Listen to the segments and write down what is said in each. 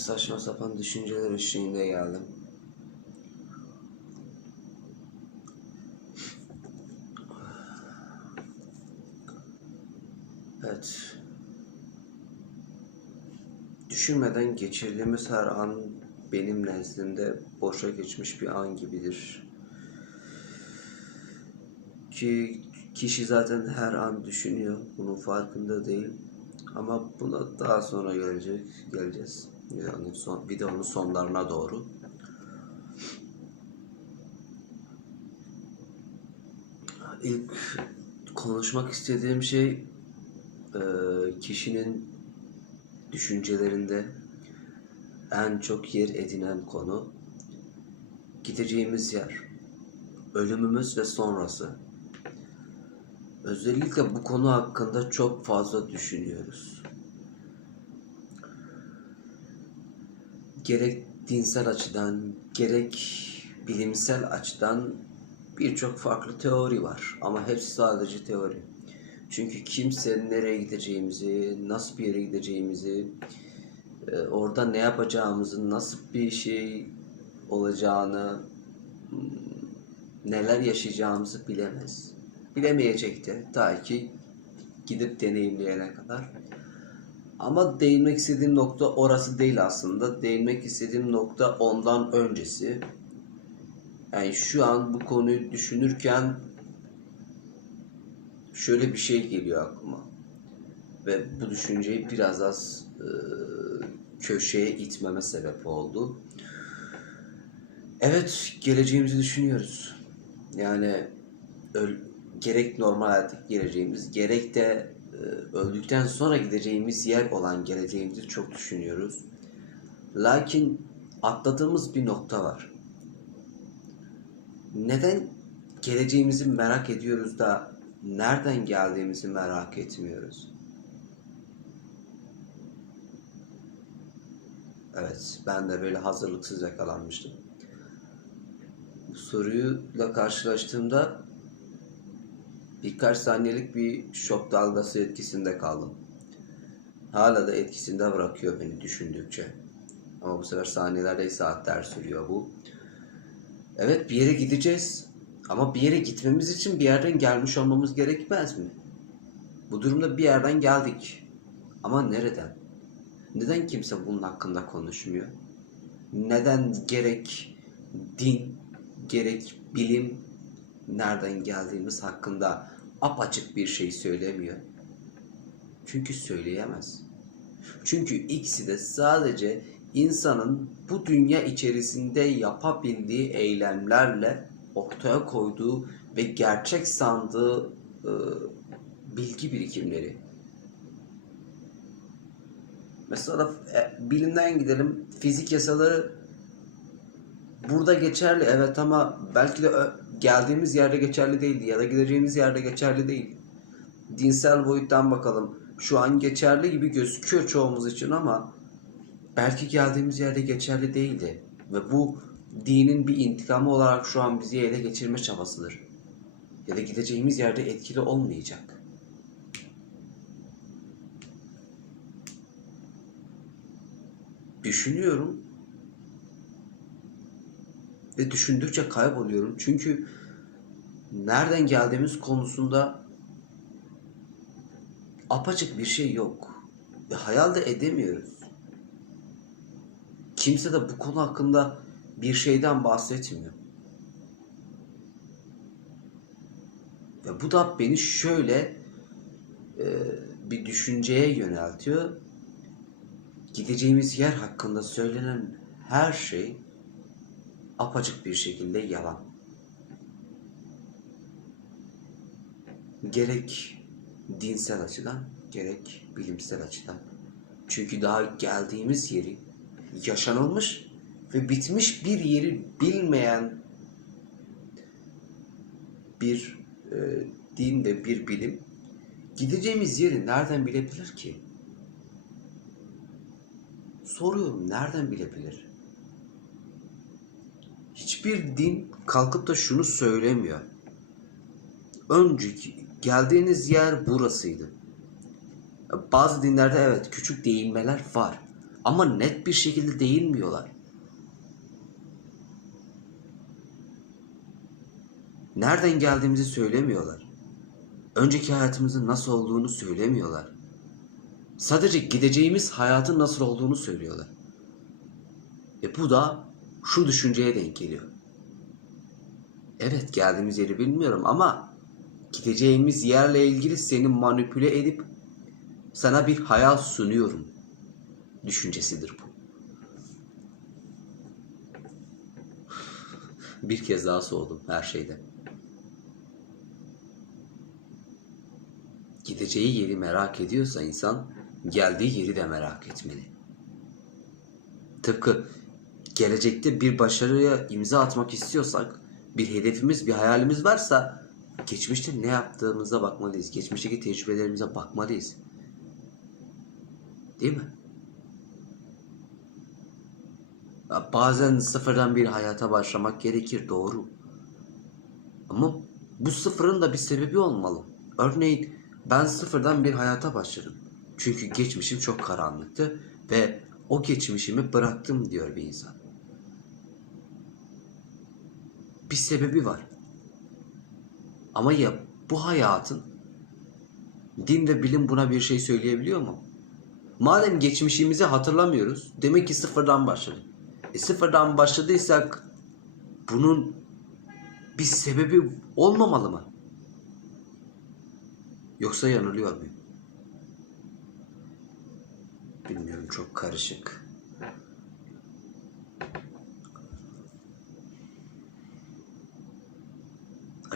saçma sapan düşünceler eşliğinde geldim. Evet. Düşünmeden geçirdiğimiz her an benim nezdimde boşa geçmiş bir an gibidir. Ki kişi zaten her an düşünüyor. Bunun farkında değil. Ama buna daha sonra gelecek, geleceğiz. Videonun, son, videonun sonlarına doğru. İlk konuşmak istediğim şey e, kişinin düşüncelerinde en çok yer edinen konu gideceğimiz yer, ölümümüz ve sonrası. Özellikle bu konu hakkında çok fazla düşünüyoruz. Gerek dinsel açıdan, gerek bilimsel açıdan birçok farklı teori var. Ama hepsi sadece teori. Çünkü kimse nereye gideceğimizi, nasıl bir yere gideceğimizi, e, orada ne yapacağımızı, nasıl bir şey olacağını, hmm, neler yaşayacağımızı bilemez. Bilemeyecek de ta ki gidip deneyimleyene kadar. Ama değinmek istediğim nokta orası değil aslında. Değinmek istediğim nokta ondan öncesi. Yani şu an bu konuyu düşünürken şöyle bir şey geliyor aklıma. Ve bu düşünceyi biraz az e, köşeye itmeme sebep oldu. Evet, geleceğimizi düşünüyoruz. Yani öl, gerek normal hayattaki geleceğimiz, gerek de öldükten sonra gideceğimiz yer olan geleceğimizi çok düşünüyoruz. Lakin atladığımız bir nokta var. Neden geleceğimizi merak ediyoruz da nereden geldiğimizi merak etmiyoruz? Evet, ben de böyle hazırlıksız yakalanmıştım. Bu soruyla karşılaştığımda birkaç saniyelik bir şok dalgası etkisinde kaldım. Hala da etkisinde bırakıyor beni düşündükçe. Ama bu sefer saniyeler değil saatler sürüyor bu. Evet bir yere gideceğiz. Ama bir yere gitmemiz için bir yerden gelmiş olmamız gerekmez mi? Bu durumda bir yerden geldik. Ama nereden? Neden kimse bunun hakkında konuşmuyor? Neden gerek din, gerek bilim nereden geldiğimiz hakkında apaçık bir şey söylemiyor? Çünkü söyleyemez. Çünkü ikisi de sadece insanın bu dünya içerisinde yapabildiği eylemlerle ortaya koyduğu ve gerçek sandığı e, bilgi birikimleri. Mesela e, bilimden gidelim. Fizik yasaları burada geçerli evet ama belki de geldiğimiz yerde geçerli değildi ya da gideceğimiz yerde geçerli değil. Dinsel boyuttan bakalım. Şu an geçerli gibi gözüküyor çoğumuz için ama belki geldiğimiz yerde geçerli değildi. Ve bu dinin bir intikamı olarak şu an bizi ele geçirme çabasıdır. Ya da gideceğimiz yerde etkili olmayacak. Düşünüyorum ve düşündükçe kayboluyorum. Çünkü nereden geldiğimiz konusunda apaçık bir şey yok. Ve hayal de edemiyoruz. Kimse de bu konu hakkında bir şeyden bahsetmiyor. Ve bu da beni şöyle e, bir düşünceye yöneltiyor. Gideceğimiz yer hakkında söylenen her şey apaçık bir şekilde yalan. Gerek dinsel açıdan gerek bilimsel açıdan. Çünkü daha geldiğimiz yeri yaşanılmış ve bitmiş bir yeri bilmeyen bir e, din ve bir bilim gideceğimiz yeri nereden bilebilir ki? Soruyorum nereden bilebilir? Hiçbir din kalkıp da şunu söylemiyor. Önceki geldiğiniz yer burasıydı. Bazı dinlerde evet küçük değinmeler var. Ama net bir şekilde değinmiyorlar. Nereden geldiğimizi söylemiyorlar. Önceki hayatımızın nasıl olduğunu söylemiyorlar. Sadece gideceğimiz hayatın nasıl olduğunu söylüyorlar. Ve bu da şu düşünceye denk geliyor. Evet geldiğimiz yeri bilmiyorum ama gideceğimiz yerle ilgili seni manipüle edip sana bir hayal sunuyorum düşüncesidir bu. Bir kez daha soğudum her şeyde. Gideceği yeri merak ediyorsa insan geldiği yeri de merak etmeli. Tıpkı gelecekte bir başarıya imza atmak istiyorsak, bir hedefimiz, bir hayalimiz varsa geçmişte ne yaptığımıza bakmalıyız. Geçmişteki tecrübelerimize bakmalıyız. Değil mi? Bazen sıfırdan bir hayata başlamak gerekir, doğru. Ama bu sıfırın da bir sebebi olmalı. Örneğin ben sıfırdan bir hayata başladım. Çünkü geçmişim çok karanlıktı ve o geçmişimi bıraktım diyor bir insan. Bir sebebi var. Ama ya bu hayatın din ve bilim buna bir şey söyleyebiliyor mu? Madem geçmişimizi hatırlamıyoruz, demek ki sıfırdan başladık. E sıfırdan başladıysak bunun bir sebebi olmamalı mı? Yoksa yanılıyor muyum? Bilmiyorum çok karışık.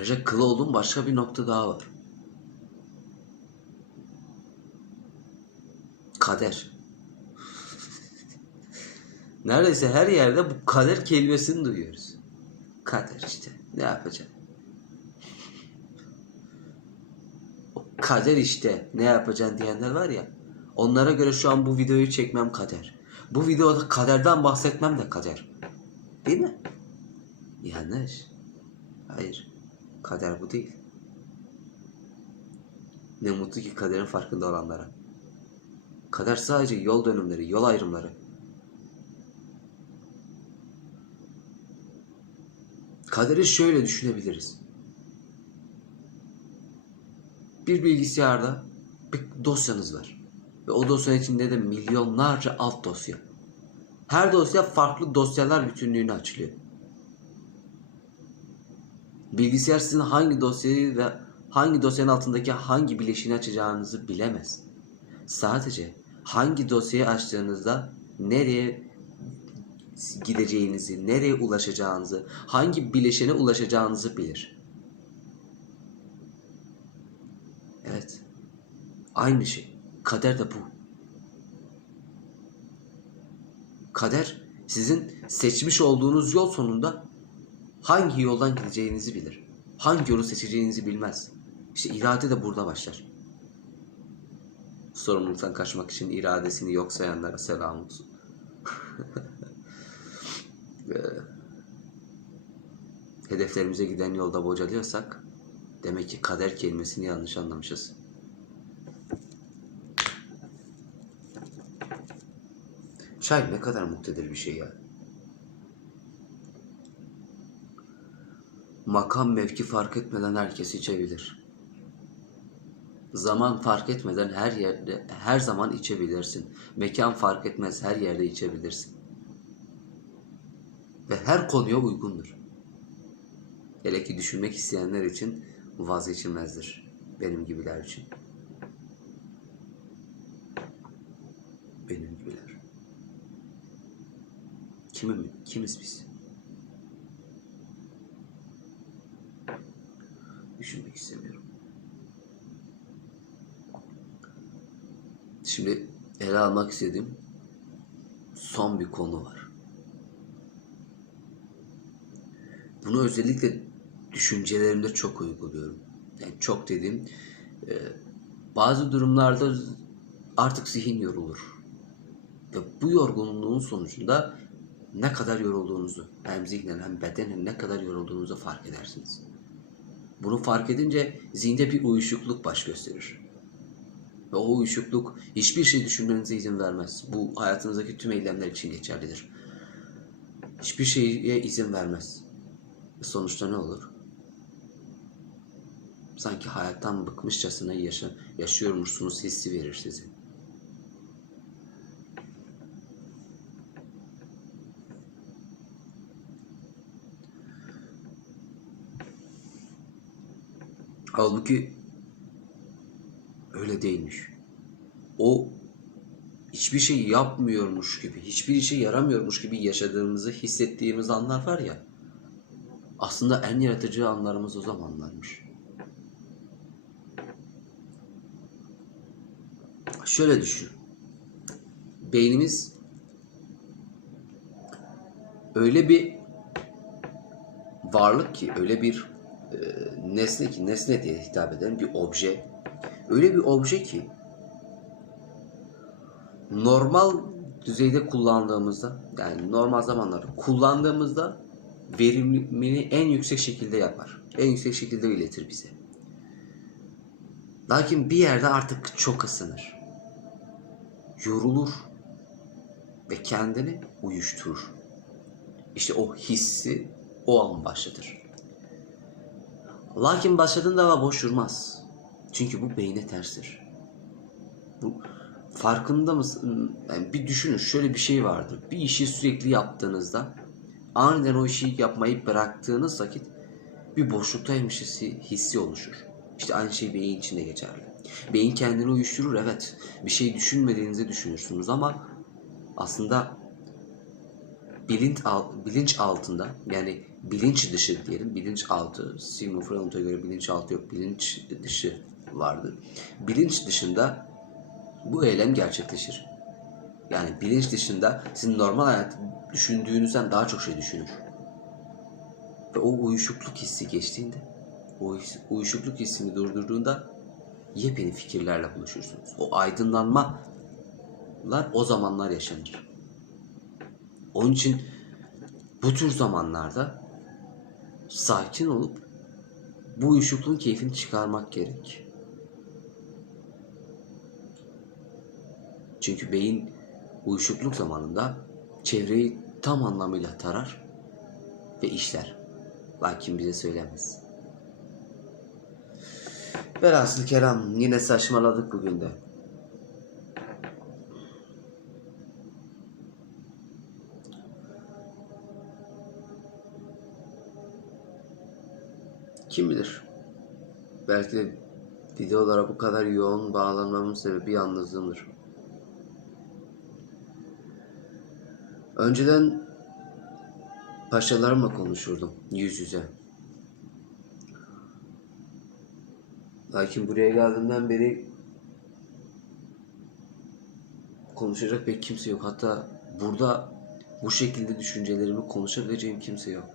Ayrıca olduğum başka bir nokta daha var. Kader. Neredeyse her yerde bu kader kelimesini duyuyoruz. Kader işte. Ne yapacaksın? O kader işte. Ne yapacaksın diyenler var ya. Onlara göre şu an bu videoyu çekmem kader. Bu videoda kaderden bahsetmem de kader. Değil mi? Yanlış. Hayır. Kader bu değil. Ne mutlu ki kaderin farkında olanlara. Kader sadece yol dönümleri, yol ayrımları. Kaderi şöyle düşünebiliriz. Bir bilgisayarda bir dosyanız var. Ve o dosyanın içinde de milyonlarca alt dosya. Her dosya farklı dosyalar bütünlüğünü açılıyor. Bilgisayar sizin hangi dosyayı ve hangi dosyanın altındaki hangi bileşiğini açacağınızı bilemez. Sadece hangi dosyayı açtığınızda nereye gideceğinizi, nereye ulaşacağınızı, hangi bileşene ulaşacağınızı bilir. Evet. Aynı şey. Kader de bu. Kader sizin seçmiş olduğunuz yol sonunda hangi yoldan gideceğinizi bilir. Hangi yolu seçeceğinizi bilmez. İşte irade de burada başlar. Sorumluluktan kaçmak için iradesini yok sayanlara selam olsun. Hedeflerimize giden yolda bocalıyorsak demek ki kader kelimesini yanlış anlamışız. Çay ne kadar muktedir bir şey ya. Makam mevki fark etmeden herkes içebilir. Zaman fark etmeden her yerde her zaman içebilirsin. Mekan fark etmez her yerde içebilirsin. Ve her konuya uygundur. Hele ki düşünmek isteyenler için vazgeçilmezdir. Benim gibiler için. Benim gibiler. Kimim, kimiz biz? Düşünmek istemiyorum. Şimdi ele almak istediğim son bir konu var. Bunu özellikle düşüncelerimde çok uyguluyorum. Yani çok dediğim e, bazı durumlarda artık zihin yorulur. Ve bu yorgunluğun sonucunda ne kadar yorulduğunuzu hem zihnen hem bedenen ne kadar yorulduğunuzu fark edersiniz. Bunu fark edince zihinde bir uyuşukluk baş gösterir. Ve o uyuşukluk hiçbir şey düşünmenize izin vermez. Bu hayatınızdaki tüm eylemler için geçerlidir. Hiçbir şeye izin vermez. Ve sonuçta ne olur? Sanki hayattan bıkmışçasına yaşa, yaşıyormuşsunuz hissi verir size. Halbuki öyle değilmiş. O hiçbir şey yapmıyormuş gibi, hiçbir işe yaramıyormuş gibi yaşadığımızı hissettiğimiz anlar var ya. Aslında en yaratıcı anlarımız o zamanlarmış. Şöyle düşün. Beynimiz öyle bir varlık ki, öyle bir nesne ki, nesne diye hitap eden bir obje. Öyle bir obje ki normal düzeyde kullandığımızda, yani normal zamanlarda kullandığımızda verimini en yüksek şekilde yapar. En yüksek şekilde iletir bize. Lakin bir yerde artık çok ısınır. Yorulur ve kendini uyuşturur. İşte o hissi o an başlatır. Lakin başladığında da boş durmaz. Çünkü bu beyne terstir. Bu farkında mısın? Yani bir düşünün şöyle bir şey vardır. Bir işi sürekli yaptığınızda aniden o işi yapmayı bıraktığınız vakit bir boşluktaymış hissi, hissi oluşur. İşte aynı şey beyin içinde geçerli. Beyin kendini uyuşturur evet. Bir şey düşünmediğinizi düşünürsünüz ama aslında bilinç altında yani bilinç dışı diyelim bilinç altı Sigmund Freud'a göre bilinç altı yok bilinç dışı vardır. Bilinç dışında bu eylem gerçekleşir. Yani bilinç dışında sizin normal hayat düşündüğünüzden daha çok şey düşünür. Ve o uyuşukluk hissi geçtiğinde, o uyuşukluk hissini durdurduğunda yepyeni fikirlerle buluşursunuz. O aydınlanmalar o zamanlar yaşanır. Onun için bu tür zamanlarda sakin olup bu uyuşukluğun keyfini çıkarmak gerek. Çünkü beyin uyuşukluk zamanında çevreyi tam anlamıyla tarar ve işler. Lakin bize söylemez. Velhasıl kelam yine saçmaladık bugün de. Kim bilir? Belki de videolara bu kadar yoğun bağlanmamın sebebi yalnızlığımdır. Önceden paşalarımla konuşurdum yüz yüze. Lakin buraya geldiğimden beri konuşacak pek kimse yok. Hatta burada bu şekilde düşüncelerimi konuşabileceğim kimse yok.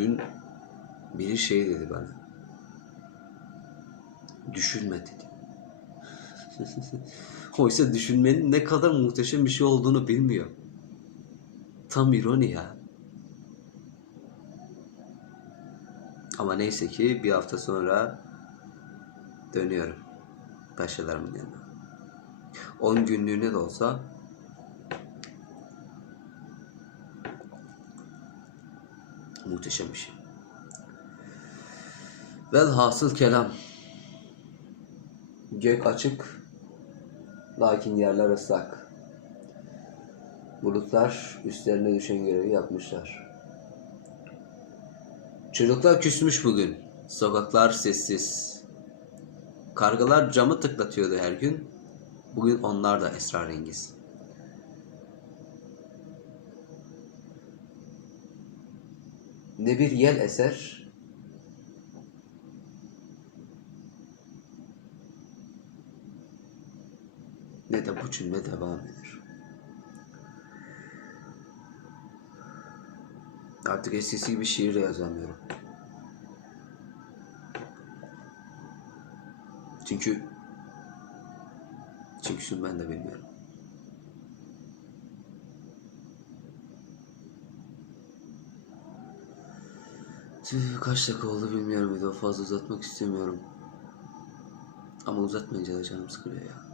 Dün biri şey dedi bana. Düşünme dedi. Oysa düşünmenin ne kadar muhteşem bir şey olduğunu bilmiyor. Tam ironi ya. Ama neyse ki bir hafta sonra dönüyorum paşalarımın yanına. 10 günlüğüne de olsa muhteşem bir şey. Velhasıl kelam. Gök açık, lakin yerler ıslak. Bulutlar üstlerine düşen görevi yapmışlar. Çocuklar küsmüş bugün. Sokaklar sessiz. Kargalar camı tıklatıyordu her gün. Bugün onlar da esrarengiz. Ne bir yel eser, ne de bu cümle devam eder. Artık eskisi gibi şiir de yazamıyorum. Çünkü çünkü ben de bilmiyorum. Tüh, kaç dakika oldu bilmiyorum. Video fazla uzatmak istemiyorum. Ama uzatmayınca da canım sıkılıyor ya.